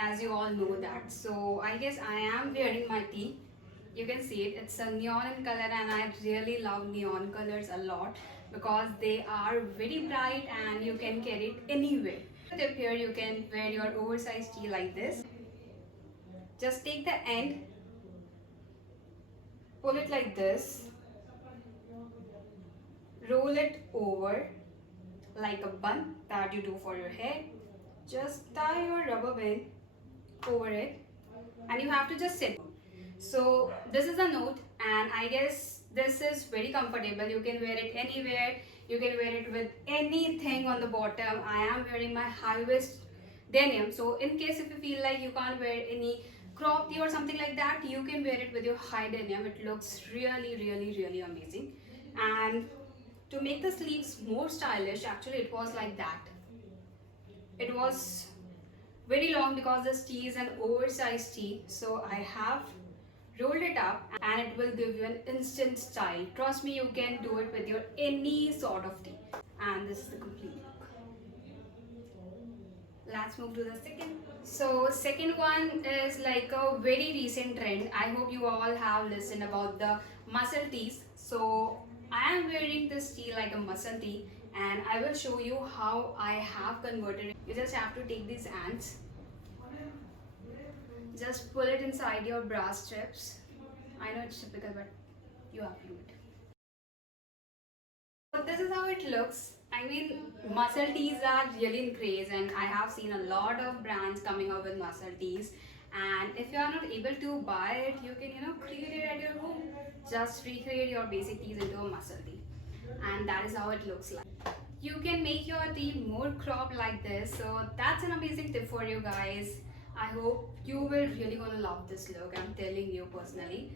as you all know that. So I guess I am wearing my tee. You can see it, it's a neon in color, and I really love neon colors a lot because they are very bright and you can carry it anywhere. Tip here, you can wear your oversized tee like this. Just take the end, pull it like this, roll it over like a bun that you do for your hair. Just tie your rubber band over it and you have to just sit. So this is a note, and I guess this is very comfortable. You can wear it anywhere. You can wear it with anything on the bottom. I am wearing my high waist denim, so in case if you feel like you can't wear any crop tee or something like that, you can wear it with your high denim. It looks really amazing. And to make the sleeves more stylish, actually it was like that. It was very long because this tee is an oversized tee, so I have rolled it up and it will give you an instant style. Trust me, you can do it with your any sort of tee. And this is the complete look. Let's move to the second. So second one is like a very recent trend. I hope you all have listened about the muscle tees. So I am wearing this tee like a muscle tee, and I will show you how I have converted it. You just have to take these ants, just pull it inside your bra strips. I know it's typical, but you have to do it. So this is how it looks. I mean, muscle tees are really in craze, and I have seen a lot of brands coming up with muscle tees. And if you are not able to buy it, you can create it at your home. Just recreate your basic tees into a muscle tee, and that is how it looks like. You can make your tee more cropped like this. So that's an amazing tip for you guys. I hope you will really gonna love this look. I'm telling you personally.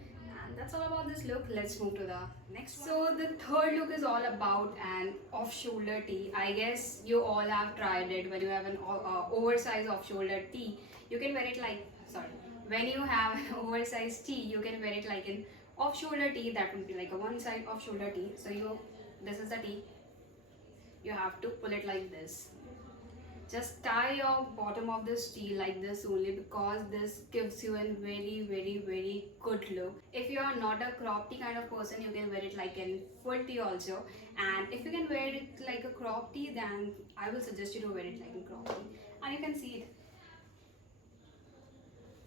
And that's all about this look. Let's move to the next one. So the third look is all about an off-shoulder tee. I guess you all have tried it. When you have an oversized off-shoulder tee, you can wear it like, sorry, when you have an oversized tee, you can wear it like an off-shoulder tee. That would be like a one-side off-shoulder tee. So this is the tee. You have to pull it like this. Just tie your bottom of this tee like this only, because this gives you a very good look. If you are not a crop tee kind of person, you can wear it like a full tee also. And if you can wear it like a crop tee, then I will suggest you to wear it like a crop tee. And you can see it.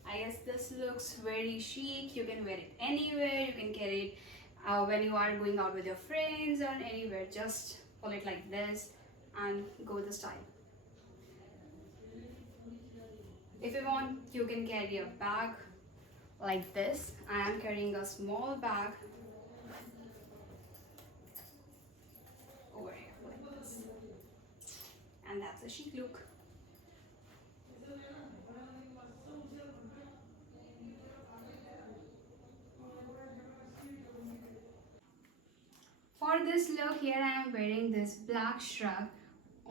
I guess this looks very chic. You can wear it anywhere. You can carry it when you are going out with your friends or anywhere. Just pull it like this and go with the style. If you want, you can carry a bag like this. I am carrying a small bag over here like this. And that's a chic look. For this look, here I am wearing this black shrug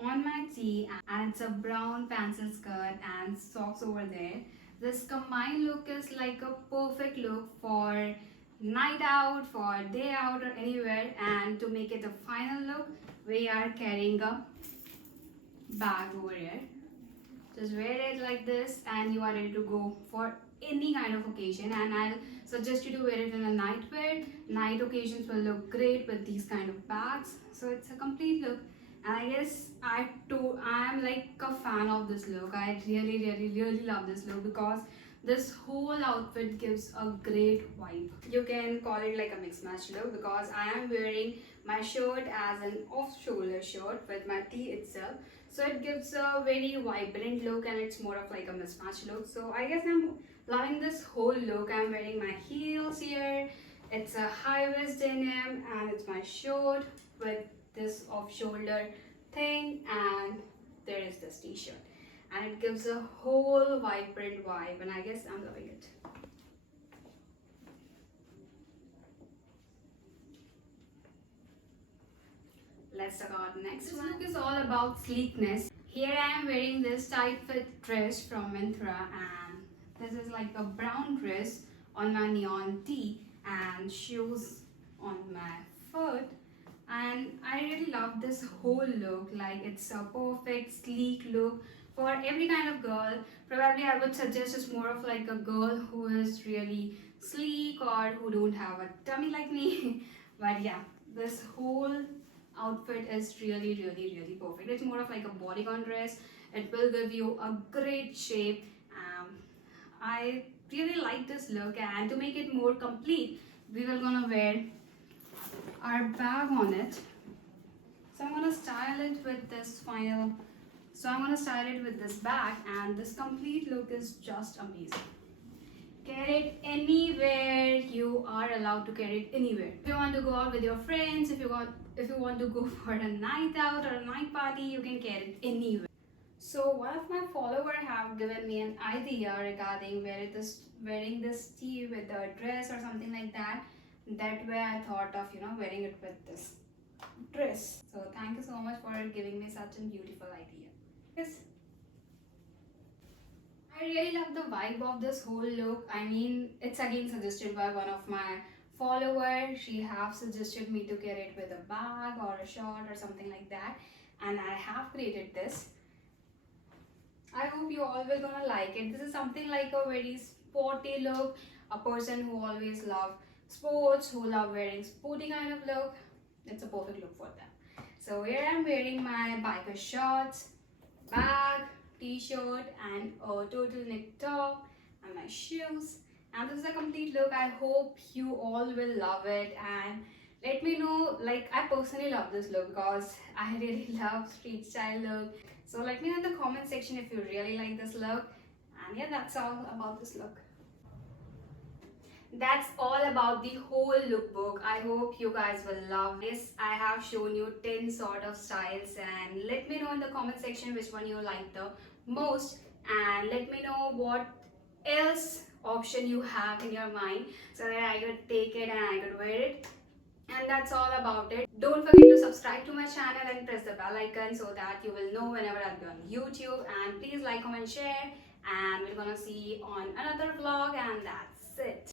on my tee, and it's a brown pencil skirt and socks over there. This combined look is like a perfect look for night out, for day out or anywhere. And to make it a final look, we are carrying a bag over here. Just wear it like this and you are ready to go for any kind of occasion. And I'll suggest you to wear it in a night wear. Night occasions will look great with these kind of bags. So it's a complete look. And I guess I am like a fan of this look. I really love this look because this whole outfit gives a great vibe. You can call it like a mix match look, because I am wearing my shirt as an off shoulder shirt with my tee itself. So it gives a very vibrant look and it's more of like a mismatch look. So I guess I'm loving this whole look. I'm wearing my heels here. It's a high waist denim and it's my shirt with this off shoulder thing, and there is this t-shirt, and it gives a whole vibrant vibe, and I guess I'm loving it. Let's talk about the next one. This look is all about sleekness. Here I am wearing this tight fit dress from Myntra, and this is like a brown dress on my neon tee and shoes on my foot. And I really love this whole look. Like, it's a perfect sleek look for every kind of girl. Probably I would suggest it's more of like a girl who is really sleek or who don't have a tummy like me. But yeah, this whole outfit is really perfect. It's more of like a bodycon dress. It will give you a great shape. I really like this look, and to make it more complete, we will gonna wear our bag on it. So I'm gonna style it with this final. So I'm gonna style it with this bag, and this complete look is just amazing. Carry it anywhere. You are allowed to carry it anywhere. If you want to go out with your friends, if you want to go for a night out or a night party, you can carry it anywhere. So one of my followers have given me an idea regarding wearing this tee with a dress or something like that. That way I thought of wearing it with this dress. So thank you so much for giving me such a beautiful idea. Yes, I really love the vibe of this whole look. I mean, it's again suggested by one of my followers. She have suggested me to carry it with a bag or a short or something like that, and I have created this. I hope you all will gonna like it. This is something like a very sporty look. A person who always love sports, who love wearing sporty kind of look. It's a perfect look for them. So here I'm wearing my biker shorts, bag, t-shirt and a turtleneck top and my shoes. And this is a complete look. I hope you all will love it, and let me know. Like, I personally love this look because I really love street style look. So let me know in the comment section if you really like this look. And yeah, that's all about this look. That's all about the whole lookbook. I hope you guys will love this. I have shown you 10 sort of styles, and let me know in the comment section which one you like the most, and let me know what else option you have in your mind so that I could take it and I could wear it. And that's all about it. Don't forget to subscribe to my channel and press the bell icon so that you will know whenever I'll be on YouTube. And please like, comment, share, and we're gonna see on another vlog, and that's it.